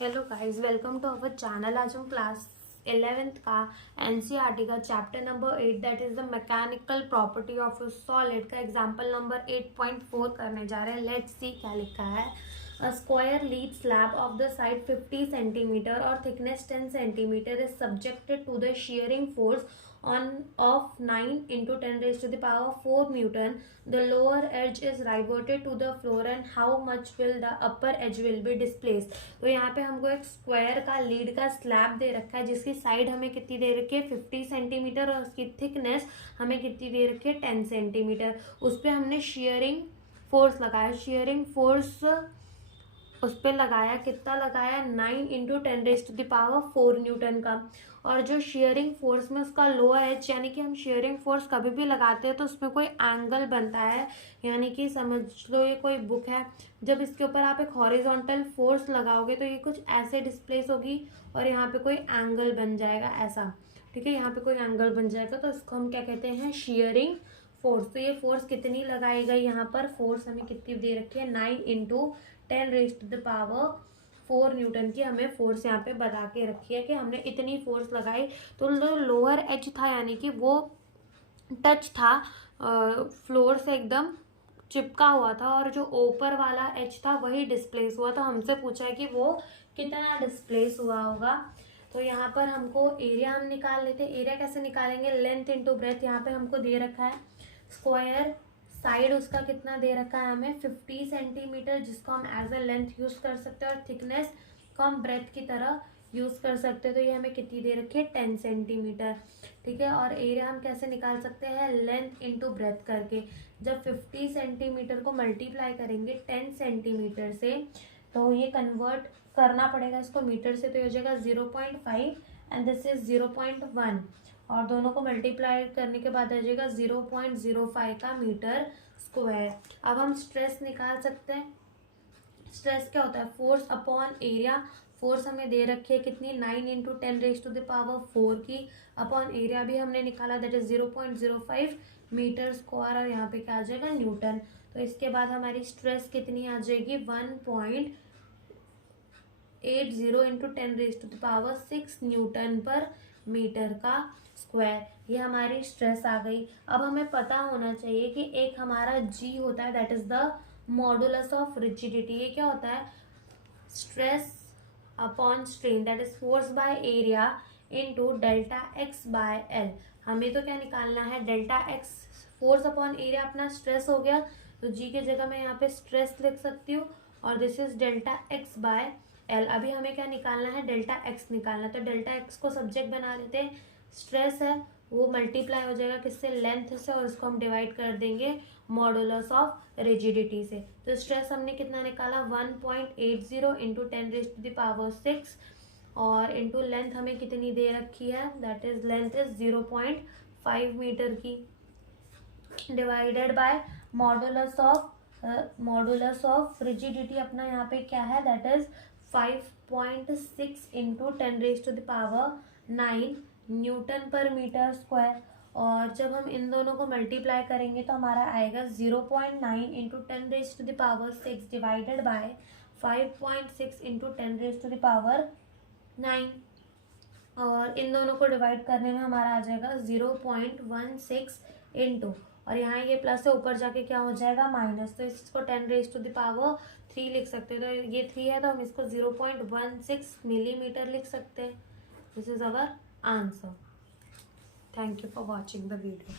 Hello guys, welcome to our channel. आज हम class 11th का एनसीईआरटी का chapter number 8 that is the mechanical property of a solid का example number 8.4 करने जा रहे हैं। लेट्स सी क्या लिखा है। A square lead slab of the side 50 centimetre और thickness 10 centimetre is subjected to the shearing force on of 9 into 10 raised to the power 4 Newton. The lower edge is riveted to the floor and how much will the upper edge will be displaced. तो यहाँ पे हमको एक square का lead का slab दे रखा है जिसकी साइड हमें कितनी दे रखी है 50 सेंटीमीटर और उसकी थिकनेस हमें कितनी दे रखी है 10 सेंटीमीटर। उस पर हमने शेयरिंग फोर्स लगाया। शेयरिंग फोर्स उस पर लगाया, कितना लगाया 9 into 10 raise to the power 4 newton का। और जो शेयरिंग फोर्स में उसका लोअर एज, यानी कि हम शेयरिंग फोर्स कभी भी लगाते हैं तो उसमें कोई एंगल बनता है, यानी कि समझ लो ये कोई बुक है, जब इसके ऊपर आप एक हॉरिजॉन्टल फोर्स लगाओगे तो ये कुछ ऐसे डिस्प्लेस होगी और यहाँ पे कोई एंगल बन जाएगा ऐसा। ठीक है, यहाँ पे कोई एंगल बन जाएगा तो इसको हम क्या कहते हैं, शेयरिंग फोर्स। तो ये फोर्स कितनी लगाई गई, यहाँ पर फोर्स हमें कितनी दे रखी है 9 into 10 raise to the power 4 newton की हमें फोर्स यहाँ पे बता के रखी है कि हमने इतनी फोर्स लगाई। तो जो लोअर एज था यानी कि वो टच था फ्लोर से एकदम चिपका हुआ था और जो ऊपर वाला एज था वही डिस्प्लेस हुआ। तो हमसे पूछा है कि वो कितना डिस्प्लेस हुआ होगा। तो यहाँ पर हमको एरिया हम निकाल लेते हैं। एरिया कैसे निकालेंगे, लेंथ इंटू ब्रेथ। यहाँ पे हमको दे रखा है स्क्वायर साइड, उसका कितना दे रखा है हमें 50 सेंटीमीटर, जिसको हम एज अ लेंथ यूज कर सकते हैं और थिकनेस को हम ब्रेथ की तरह यूज कर सकते हैं। तो ये हमें कितनी दे रखी है 10 सेंटीमीटर। ठीक है, और एरिया हम कैसे निकाल सकते हैं, लेंथ इंटू ब्रेथ करके। जब 50 सेंटीमीटर को मल्टीप्लाई करेंगे 10 सेंटीमीटर से तो ये कन्वर्ट करना पड़ेगा इसको मीटर से, तो ये हो जाएगा 0.5 एंड दिस इज 0.1 और दोनों को मल्टीप्लाई करने के बाद आ जाएगा 0.05 का मीटर स्क्वायर। अब हम स्ट्रेस निकाल सकते हैं। स्ट्रेस क्या होता है, फोर्स अपॉन एरिया। फोर्स हमें दे रखी है कितनी 9 into 10 raise to the power 4 की, अपॉन एरिया भी हमने निकाला दैट इज 0.05 मीटर स्क्वायर और यहाँ पे क्या आ जाएगा न्यूटन। तो इसके बाद हमारी स्ट्रेस कितनी आ जाएगी 1.80 into 10 raise to the power 6 newton पर मीटर का स्क्वायर। ये हमारी स्ट्रेस आ गई। अब हमें पता होना चाहिए कि एक हमारा जी होता है that is the modulus of rigidity. ये क्या होता है, stress upon strain that is force by area into delta x by L. हमें तो क्या निकालना है, delta x. Force upon area अपना स्ट्रेस हो गया, तो जी के जगह मैं यहाँ पे स्ट्रेस लिख सकती हूँ और this is delta x by L. अभी हमें क्या निकालना है, डेल्टा एक्स निकालना है। तो डेल्टा एक्स को सब्जेक्ट बना लेते हैं, स्ट्रेस है वो मल्टीप्लाई हो जाएगा किससे, लेंथ से, और इसको हम डिवाइड कर देंगे मॉडुलस ऑफ रिजिडिटी से। तो स्ट्रेस हमने कितना निकाला 1.80 into 10 raise to the power 6 और इंटू लेंथ हमें कितनी दे रखी है, that is length is 0.5 metre की, divided by modulus of rigidity अपना यहाँ पे क्या है, that is 5.6 into 10 raise to the power 9 newton पर मीटर स्क्वायर। और जब हम इन दोनों को मल्टीप्लाई करेंगे तो हमारा आएगा 0.9 into 10 raise to the power 6 divided by 5.6 into 10 raise to the power 9 और इन दोनों को डिवाइड करने में हमारा आ जाएगा 0.16 इंटू, और यहाँ ये प्लस से ऊपर जाके क्या हो जाएगा माइनस, तो इसको 10 रेज टू द पावर 3 लिख सकते हैं। तो ये 3 है तो हम इसको 0.16 मिलीमीटर लिख सकते हैं। This is our answer. Thank you for watching the video.